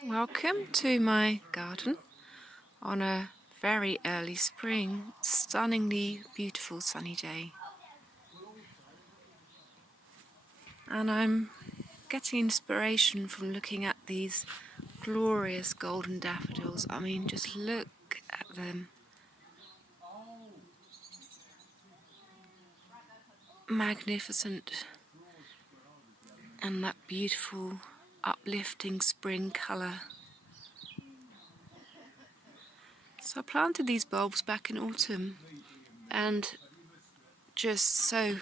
Welcome to my garden on a very early spring, stunningly beautiful sunny day. And I'm getting inspiration from looking at these glorious golden daffodils. I mean, just look at them. Magnificent. And that beautiful, uplifting spring colour. So I planted these bulbs back in autumn and just so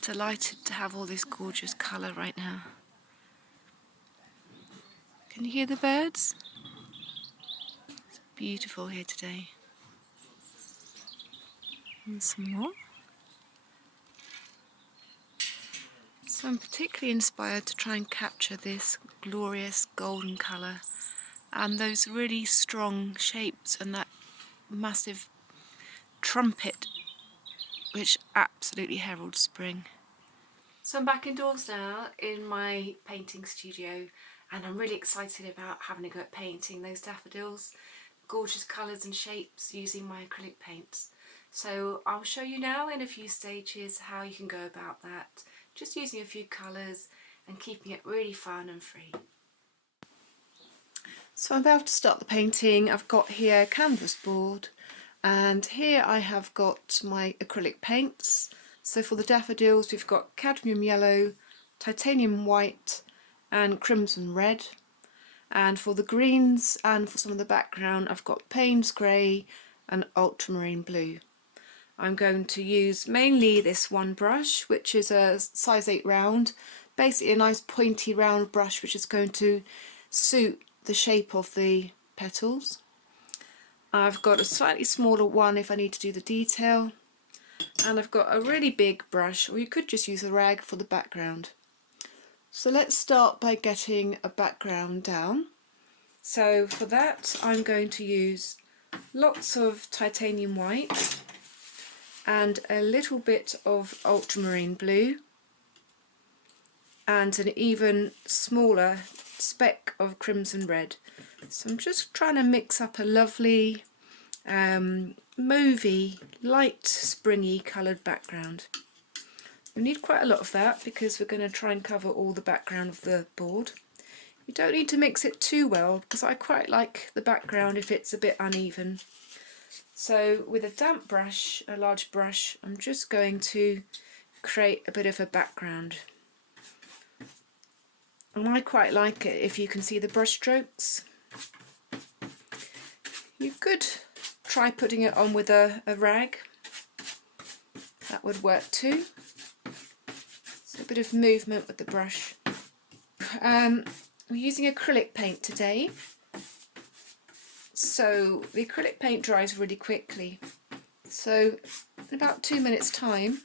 delighted to have all this gorgeous colour right now. Can you hear the birds? It's beautiful here today. And some more. So I'm particularly inspired to try and capture this glorious golden colour and those really strong shapes and that massive trumpet which absolutely heralds spring. So I'm back indoors now in my painting studio and I'm really excited about having a go at painting those daffodils, gorgeous colours and shapes using my acrylic paints. So I'll show you now in a few stages how you can go about that, just using a few colours and keeping it really fun and free. So I'm about to start the painting. I've got here a canvas board and here I have got my acrylic paints. So for the daffodils we've got cadmium yellow, titanium white and crimson red. And for the greens and for some of the background I've got Payne's grey and ultramarine blue. I'm going to use mainly this one brush, which is a size 8 round, basically a nice pointy round brush which is going to suit the shape of the petals. I've got a slightly smaller one if I need to do the detail, and I've got a really big brush, or you could just use a rag for the background. So let's start by getting a background down. So for that I'm going to use lots of titanium white and a little bit of ultramarine blue and an even smaller speck of crimson red. So I'm just trying to mix up a lovely mauvey, light springy coloured background. We need quite a lot of that because we're going to try and cover all the background of the board. You don't need to mix it too well because I quite like the background if it's a bit uneven. So with a damp brush, a large brush, I'm just going to create a bit of a background. And I quite like it if you can see the brush strokes. You could try putting it on with a rag, that would work too. So a bit of movement with the brush. We're using acrylic paint today, so the acrylic paint dries really quickly. So in about 2 minutes time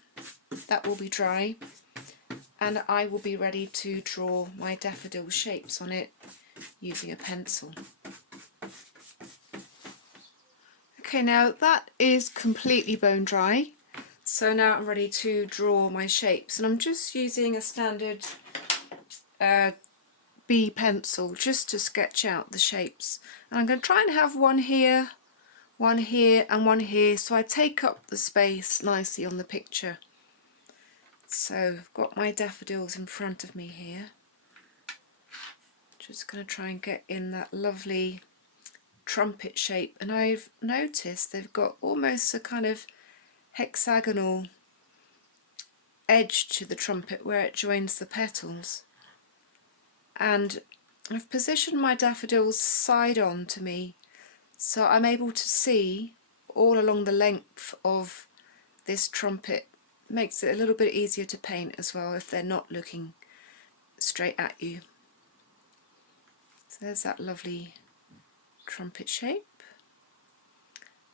that will be dry and I will be ready to draw my daffodil shapes on it using a pencil. Okay, now that is completely bone dry, so now I'm ready to draw my shapes, and I'm just using a standard B pencil just to sketch out the shapes. And I'm going to try and have one here and one here, so I take up the space nicely on the picture. So I've got my daffodils in front of me here. Just going to try and get in that lovely trumpet shape, and I've noticed they've got almost a kind of hexagonal edge to the trumpet where it joins the petals. And I've positioned my daffodils side on to me so I'm able to see all along the length of this trumpet. Makes it a little bit easier to paint as well if they're not looking straight at you. So there's that lovely trumpet shape.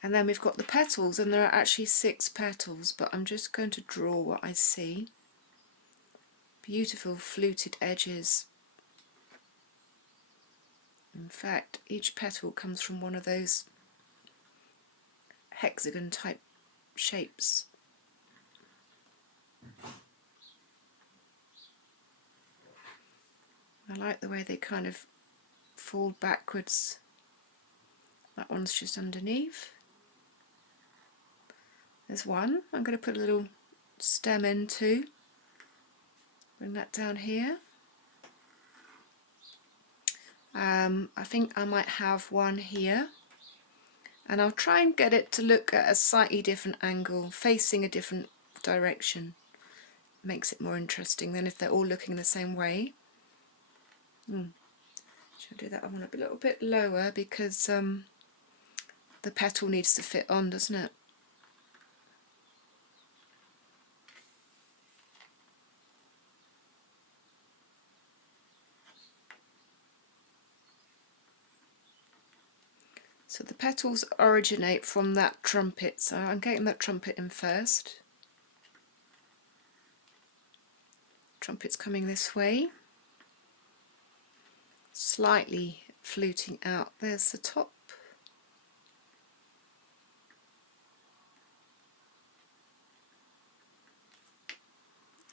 And then we've got the petals, and there are actually 6 petals, but I'm just going to draw what I see. Beautiful fluted edges. In fact, each petal comes from one of those hexagon type shapes. I like the way they kind of fold backwards. That one's just underneath. There's one. I'm going to put a little stem in too. Bring that down here. I think I might have one here, and I'll try and get it to look at a slightly different angle, facing a different direction. Makes it more interesting than if they're all looking the same way. Should I do that? I want it a little bit lower because the petal needs to fit on, doesn't it? So the petals originate from that trumpet, so I'm getting that trumpet in first. Trumpet's coming this way, slightly fluting out. There's the top.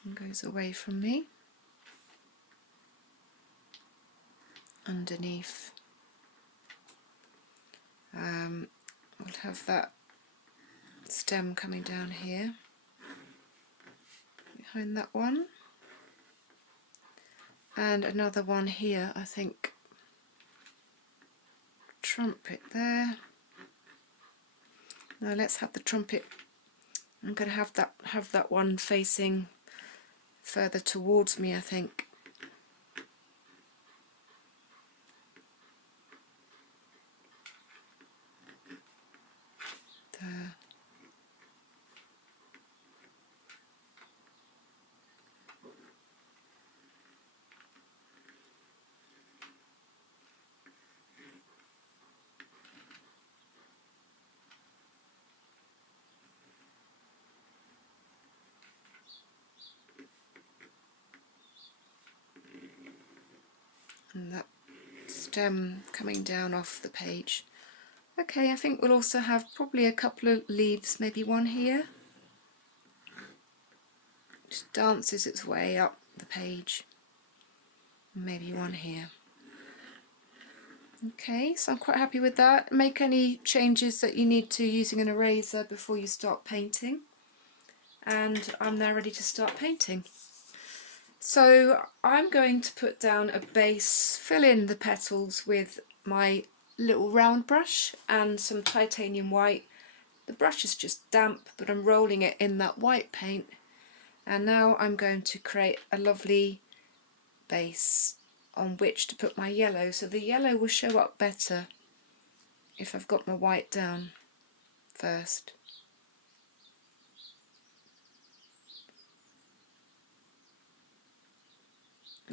And goes away from me. Underneath. We'll have that stem coming down here, behind that one. And another one here, I think. Trumpet there. Now let's have the trumpet. I'm going to have that one facing further towards me, I think. There. And that stem coming down off the page. Okay, I think we'll also have probably a couple of leaves, maybe one here. Just dances its way up the page. Maybe one here. Okay, so I'm quite happy with that. Make any changes that you need to using an eraser before you start painting. And I'm now ready to start painting. So I'm going to put down a base, fill in the petals with my little round brush and some titanium white. The brush is just damp, but I'm rolling it in that white paint. And now I'm going to create a lovely base on which to put my yellow. So the yellow will show up better if I've got my white down first.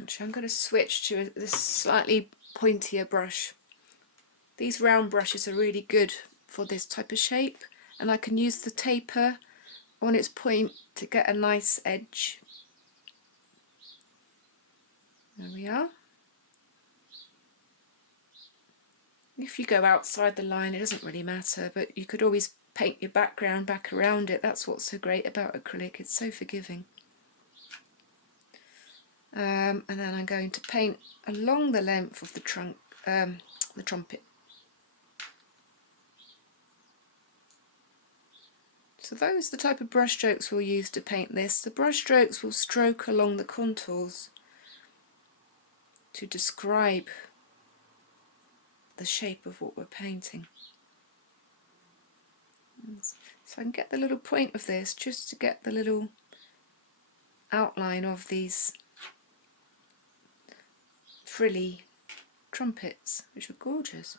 So I'm going to switch to this slightly pointier brush. These round brushes are really good for this type of shape, and I can use the taper on its point to get a nice edge. There we are. If you go outside the line, it doesn't really matter, but you could always paint your background back around it. That's what's so great about acrylic, it's so forgiving. And then I'm going to paint along the length of the trumpet. So those are the type of brush strokes we'll use to paint this. The brush strokes will stroke along the contours to describe the shape of what we're painting. So I can get the little point of this just to get the little outline of these frilly trumpets, which are gorgeous.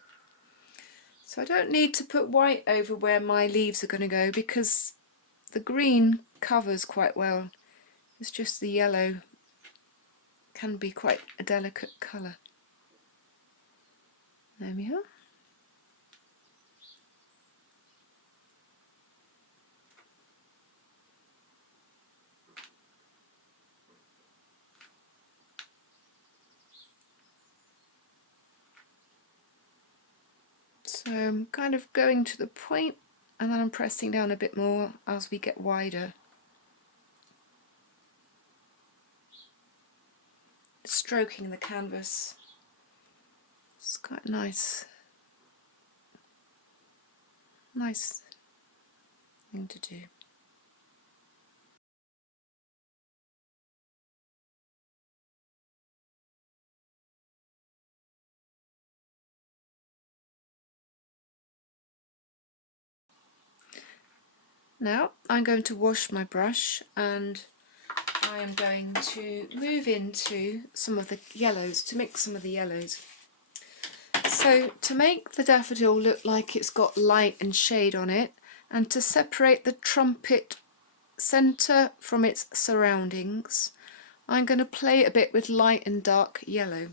So I don't need to put white over where my leaves are going to go because the green covers quite well. It's just the yellow can be quite a delicate colour. There we are. So I'm kind of going to the point and then I'm pressing down a bit more as we get wider. Stroking the canvas It's quite nice thing to do. Now I'm going to wash my brush, and I am going to move into some of the yellows, to mix some of the yellows. So to make the daffodil look like it's got light and shade on it, and to separate the trumpet centre from its surroundings, I'm going to play a bit with light and dark yellow.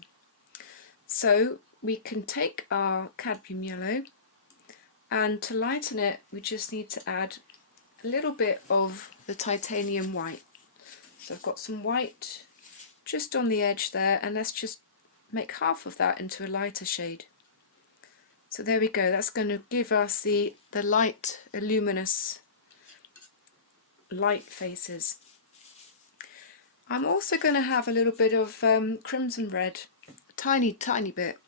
So we can take our cadmium yellow, and to lighten it we just need to add a little bit of the titanium white. So I've got some white just on the edge there, and let's just make half of that into a lighter shade. So there we go, that's going to give us the light, luminous light faces. I'm also going to have a little bit of crimson red, a tiny bit.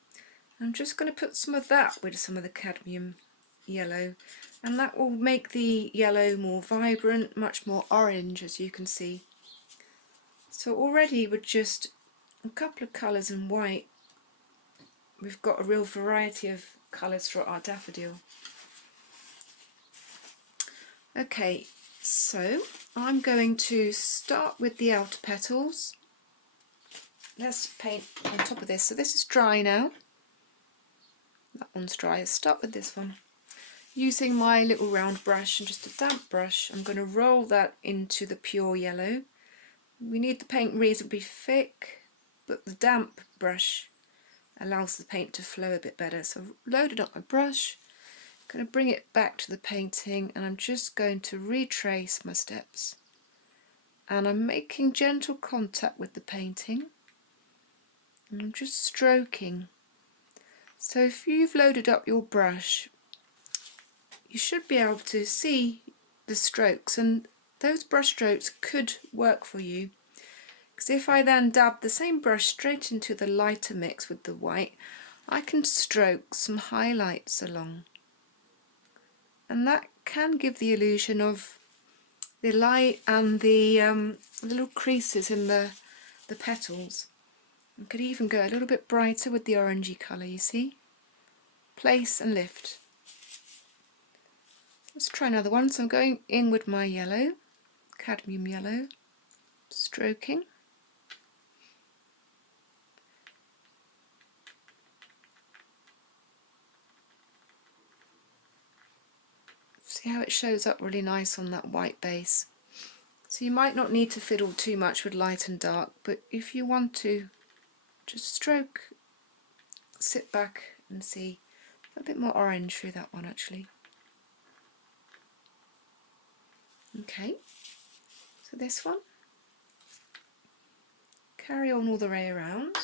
I'm just going to put some of that with some of the cadmium yellow, and that will make the yellow more vibrant, much more orange, as you can see. So already with just a couple of colours in white, we've got a real variety of colours for our daffodil. Okay, so I'm going to start with the outer petals. Let's paint on top of this. So this is dry now. That one's dry. Let's start with this one. Using my little round brush and just a damp brush, I'm going to roll that into the pure yellow. We need the paint reasonably thick, but the damp brush allows the paint to flow a bit better. So I've loaded up my brush, I'm going to bring it back to the painting, and I'm just going to retrace my steps. And I'm making gentle contact with the painting, and I'm just stroking. So if you've loaded up your brush, you should be able to see the strokes, and those brush strokes could work for you, because if I then dab the same brush straight into the lighter mix with the white, I can stroke some highlights along, and that can give the illusion of the light and the little creases in the petals. You could even go a little bit brighter with the orangey colour, you see. Place and lift. Let's try another one. So I'm going in with my yellow, cadmium yellow, stroking. See how it shows up really nice on that white base. So you might not need to fiddle too much with light and dark, but if you want to, just stroke, sit back and see. A bit more orange through that one actually. Okay, so this one, carry on all the way around.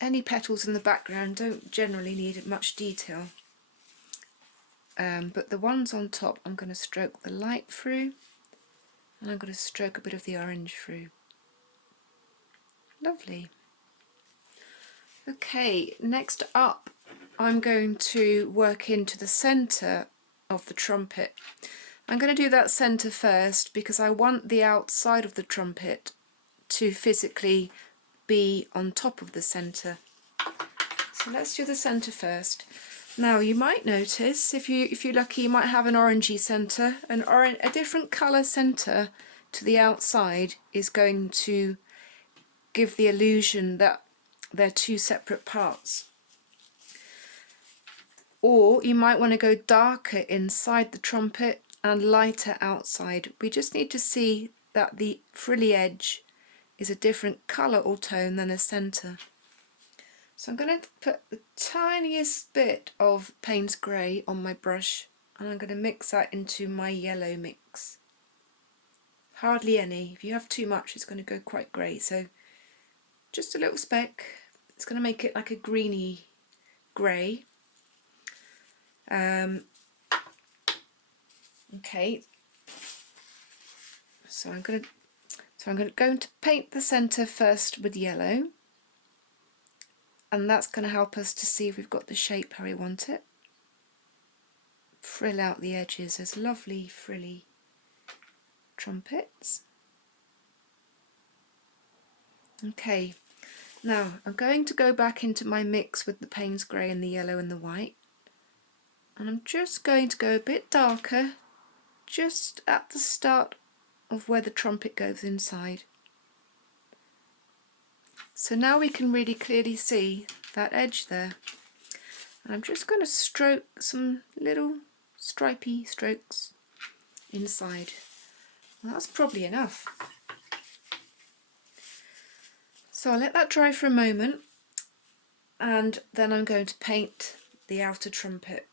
Any petals in the background don't generally need much detail, but the ones on top I'm going to stroke the light through, and I'm going to stroke a bit of the orange through. Lovely. Okay, next up I'm going to work into the centre of the trumpet. I'm going to do that centre first because I want the outside of the trumpet to physically be on top of the centre. So let's do the centre first. Now you might notice, if you're lucky, you might have an orangey centre. A different colour centre to the outside is going to give the illusion that they're two separate parts. Or you might want to go darker inside the trumpet and lighter outside. We just need to see that the frilly edge is a different colour or tone than the centre. So I'm going to put the tiniest bit of Payne's grey on my brush, and I'm going to mix that into my yellow mix. Hardly any. If you have too much, it's going to go quite grey. So just a little speck. It's going to make it like a greeny grey. Okay, so I'm going to paint the centre first with yellow, and that's going to help us to see if we've got the shape how we want it. Frill out the edges as lovely frilly trumpets. Okay, now I'm going to go back into my mix with the Payne's grey and the yellow and the white, and I'm just going to go a bit darker just at the start of where the trumpet goes inside. So now we can really clearly see that edge there. And I'm just going to stroke some little stripy strokes inside. Well, that's probably enough. So I'll let that dry for a moment, and then I'm going to paint the outer trumpet.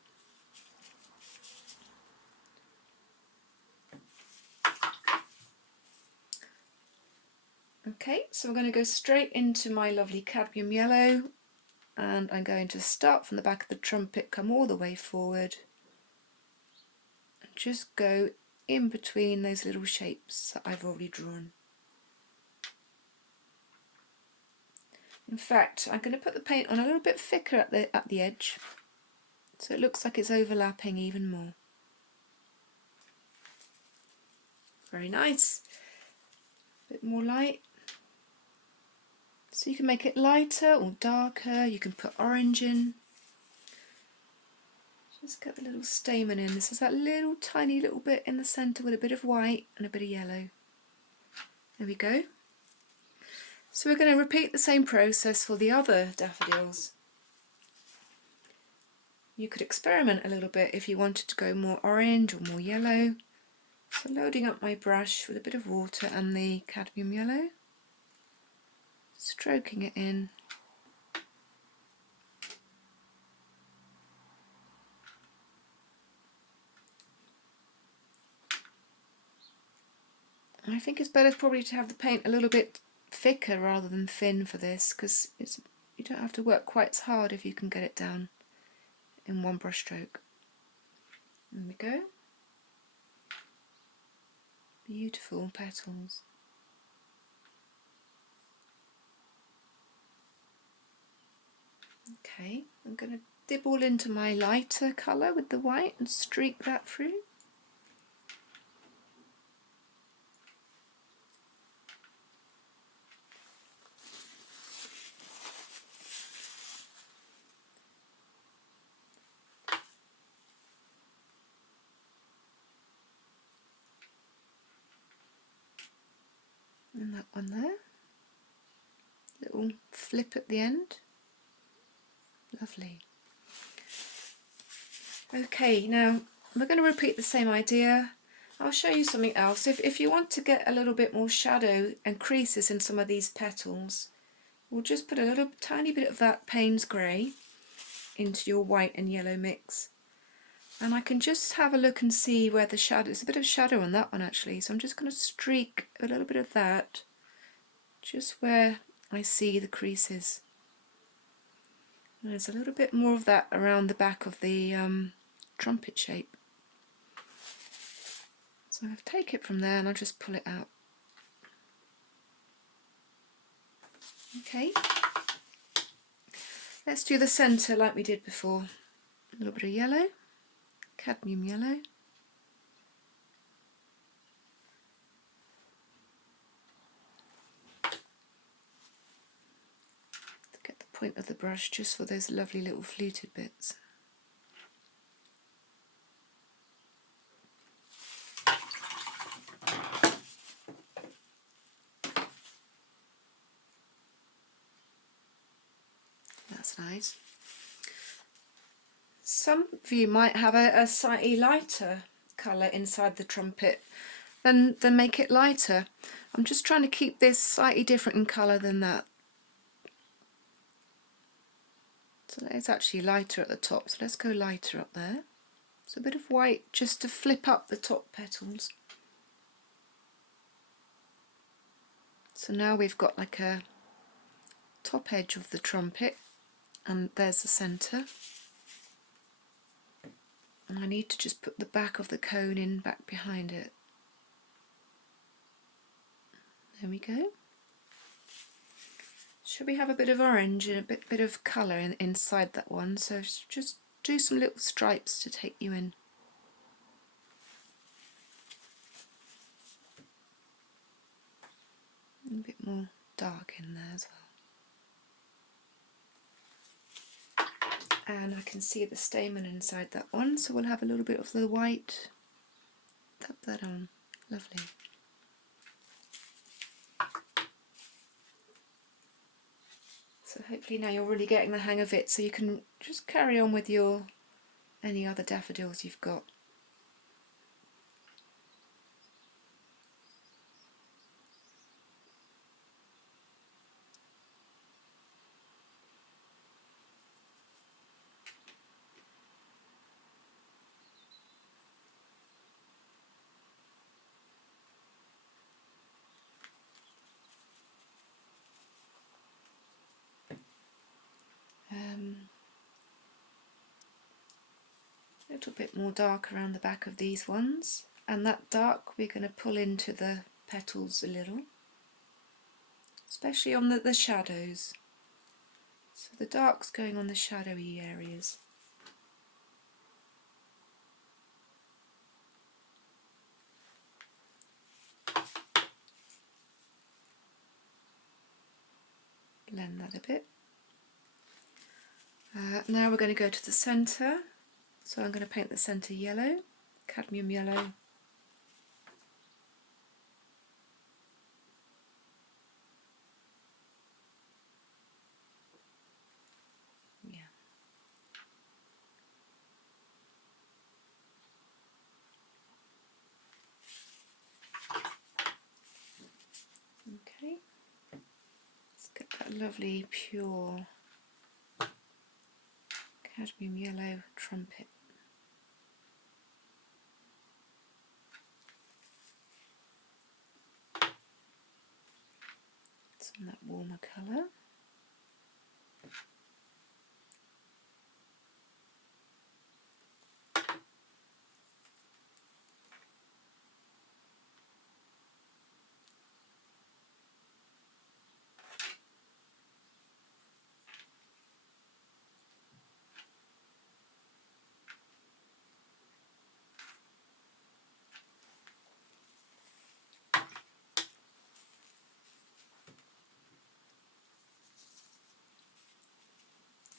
Okay, so I'm going to go straight into my lovely cadmium yellow, and I'm going to start from the back of the trumpet, come all the way forward, and just go in between those little shapes that I've already drawn. In fact, I'm going to put the paint on a little bit thicker at the edge, so it looks like it's overlapping even more. Very nice. A bit more light. So you can make it lighter or darker, you can put orange in. Just get the little stamen in. This is that little tiny little bit in the centre with a bit of white and a bit of yellow. There we go. So we're going to repeat the same process for the other daffodils. You could experiment a little bit if you wanted to go more orange or more yellow. So loading up my brush with a bit of water and the cadmium yellow, stroking it in. I think it's better probably to have the paint a little bit thicker rather than thin for this, because you don't have to work quite as hard if you can get it down in one brush stroke. There we go. Beautiful petals. Okay, I'm going to dibble into my lighter colour with the white and streak that through. And that one there. Little flip at the end. Lovely. Okay, now we're going to repeat the same idea. I'll show you something else. If you want to get a little bit more shadow and creases in some of these petals, we'll just put a little tiny bit of that Payne's grey into your white and yellow mix. And I can just have a look and see where the shadow, there's a bit of shadow on that one actually, so I'm just going to streak a little bit of that just where I see the creases. And there's a little bit more of that around the back of the trumpet shape. So I'll take it from there and I'll just pull it out. Okay, let's do the centre like we did before. A little bit of yellow, cadmium yellow. Get the point of the brush just for those lovely little fluted bits. That's nice. Some of you might have a slightly lighter colour inside the trumpet, then make it lighter. I'm just trying to keep this slightly different in colour than that. So it's actually lighter at the top, so let's go lighter up there. So a bit of white just to flip up the top petals. So now we've got like a top edge of the trumpet, and there's the centre. And I need to just put the back of the cone in back behind it. There we go. Should we have a bit of orange and a bit of colour inside that one? So just do some little stripes to take you in. A bit more dark in there as well. And I can see the stamen inside that one, so we'll have a little bit of the white. Tap that on. Lovely. So hopefully now you're really getting the hang of it, so you can just carry on with your any other daffodils you've got. A little bit more dark around the back of these ones, and that dark we're going to pull into the petals a little, especially on the shadows. So the dark's going on the shadowy areas. Blend that a bit. Now we're going to go to the centre, so I'm going to paint the centre yellow, cadmium yellow. Yeah. Okay. Let's get that lovely pure cadmium yellow trumpet. Some of that warmer colour.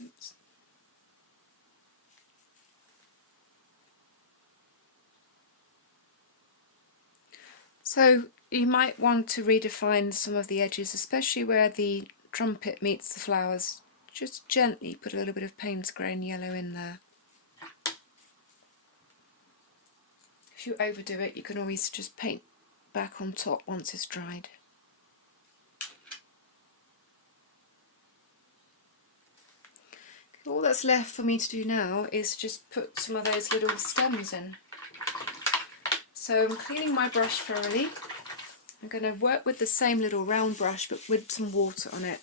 Oops. So you might want to redefine some of the edges, especially where the trumpet meets the flowers. Just gently put a little bit of Payne's grain yellow in there. If you overdo it, you can always just paint back on top once it's dried. All that's left for me to do now is just put some of those little stems in. So I'm cleaning my brush thoroughly. I'm going to work with the same little round brush but with some water on it.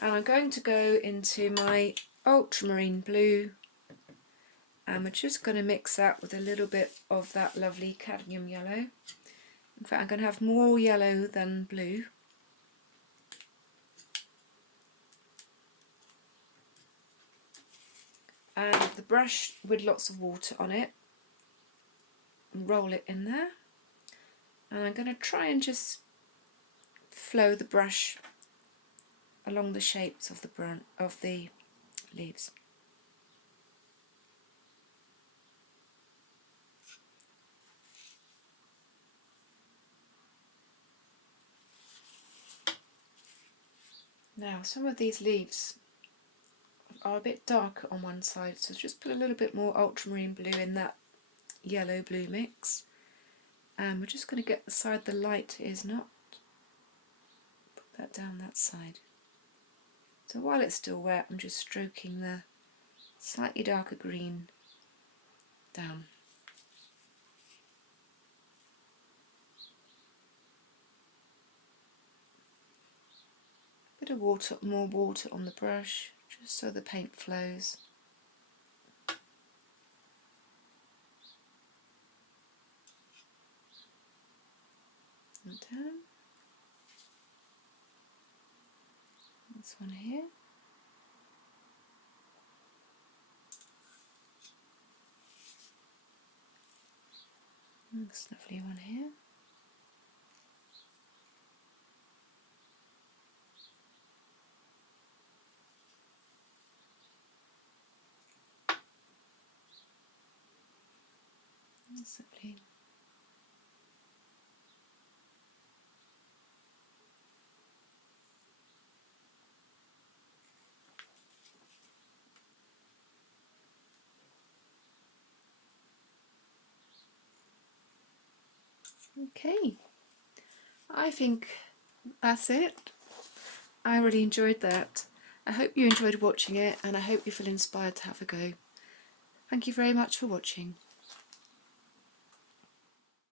And I'm going to go into my ultramarine blue, and we're just going to mix that with a little bit of that lovely cadmium yellow. In fact, I'm going to have more yellow than blue. And the brush with lots of water on it, roll it in there, and I'm going to try and just flow the brush along the shapes of the leaves. Now some of these leaves are a bit darker on one side, so just put a little bit more ultramarine blue in that yellow blue mix, and we're just going to get the side the light is not, put that down that side. So while it's still wet, I'm just stroking the slightly darker green down. Bit of water, more water on the brush, just so the paint flows. and down. This one here. And this lovely one here. That's lovely. Okay, I think that's it. I really enjoyed that. I hope you enjoyed watching it, and I hope you feel inspired to have a go. Thank you very much for watching.